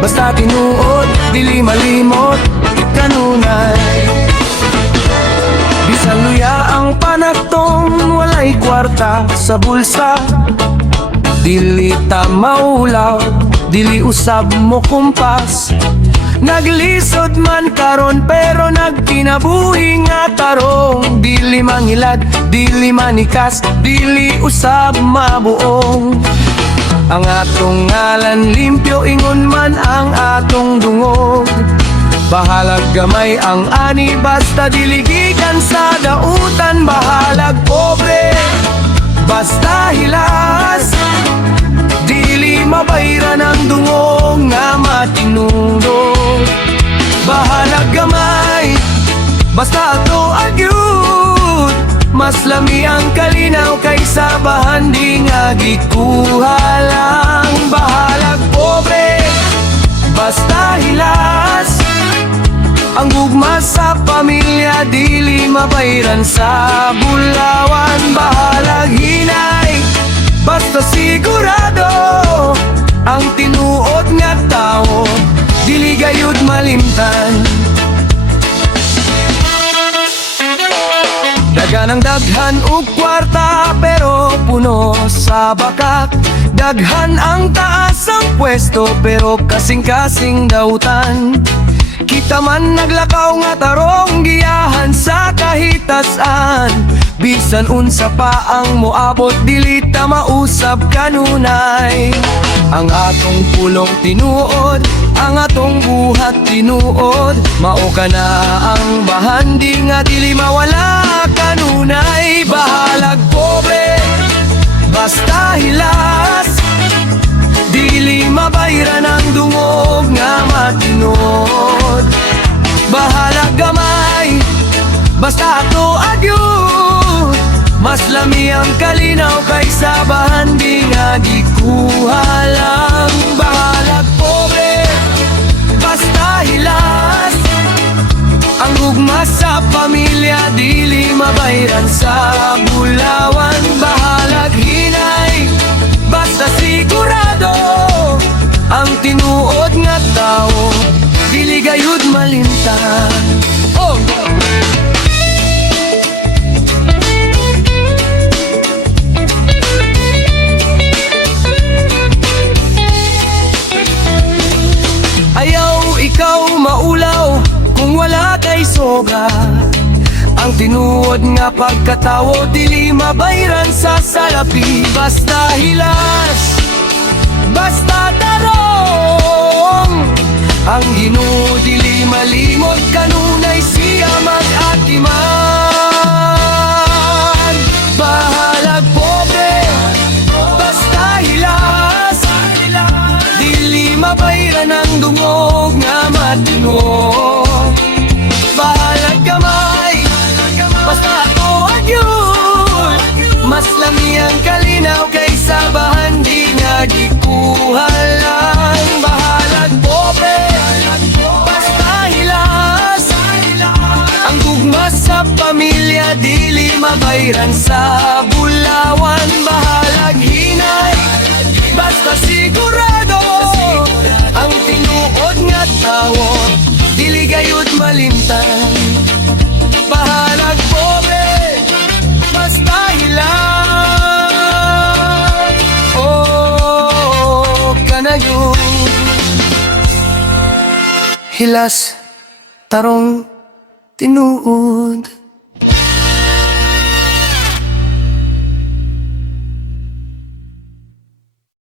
basta tinuod, dili malimot kanunay. Bisan luya ang panagtong walay kwarta sa bulsa, dili ta maulaw, dili usab mo kumpas. Naglisod man karon pero nagkinabuhi nga tarong, dili mangilad, dili manikas, dili usab mabuong. Ang atong ngalan limpyo, ingon man ang atong dungog. Bahalag gamay ang ani, basta diligikan sa dautan. Bahalag pobre, basta hilas, dili mabayran ang dungog nga matinudog. Bahalag gamay, basta ato agyud, mas lami ang kalinaw kaysa bahandi nga gikuha lang. Bahalag pobre, basta hilas, ang gugma sa pamilya dili mabayran sa bulawan. Bahalag hinay, basta sigurado, ang tinuod nga tao dili gayud malimtan. Daghan ang daghan ug kwarta pero puno sa bakak. Daghan ang taas ang pwesto pero kasing-kasing dautan. Kita man naglakaw nga tarong giyahan sa kahitasan. Bisan unsa pa ang moabot dili ta mausab kanunay. Ang atong pulong tinuod, ang atong buhat tinuod, mao kana ang bahandi nga dili mawala kanunay. Bahalag pobre, basta hilas, dili mabayran ang dungog nga matinod. Bahalag gamay, basta ato agyud, mas lami ang kalinaw kaysa bahandi nga gikuha lang. Bahalag pobre, basta hilas, ang gugma sa pamilya dili mabayran sa bulawan. Bahalag hinay, basta sigurado, ang tinuod nga tao dili gayud malimtan. Oh! Ayaw ikaw maulaw kung wala kay soga. Ang tinuod nga pagkatawo dili mabayran sa salapi. Basta hilas, basta tarong, ang Ginoo dili malimot kanunay siya mag-atiman. Bahalag pobre, basta hilas, dili mabayran ang dungog nga matinod. Bahalag gamay, basta ato agyud, mas lami ang kalinaw kaysa bahandi nga gikuha lang. Bahalag pobre, basta hilas, ang gugma sa pamilya dili mabayran sa bulawan. Bahalag hinay, basta sigurado, ang tinuod nga tawo dili gayud malimtan. Bahalag pobre, basta hilas, oh, kanayon. Hilas, tarong, tinuod.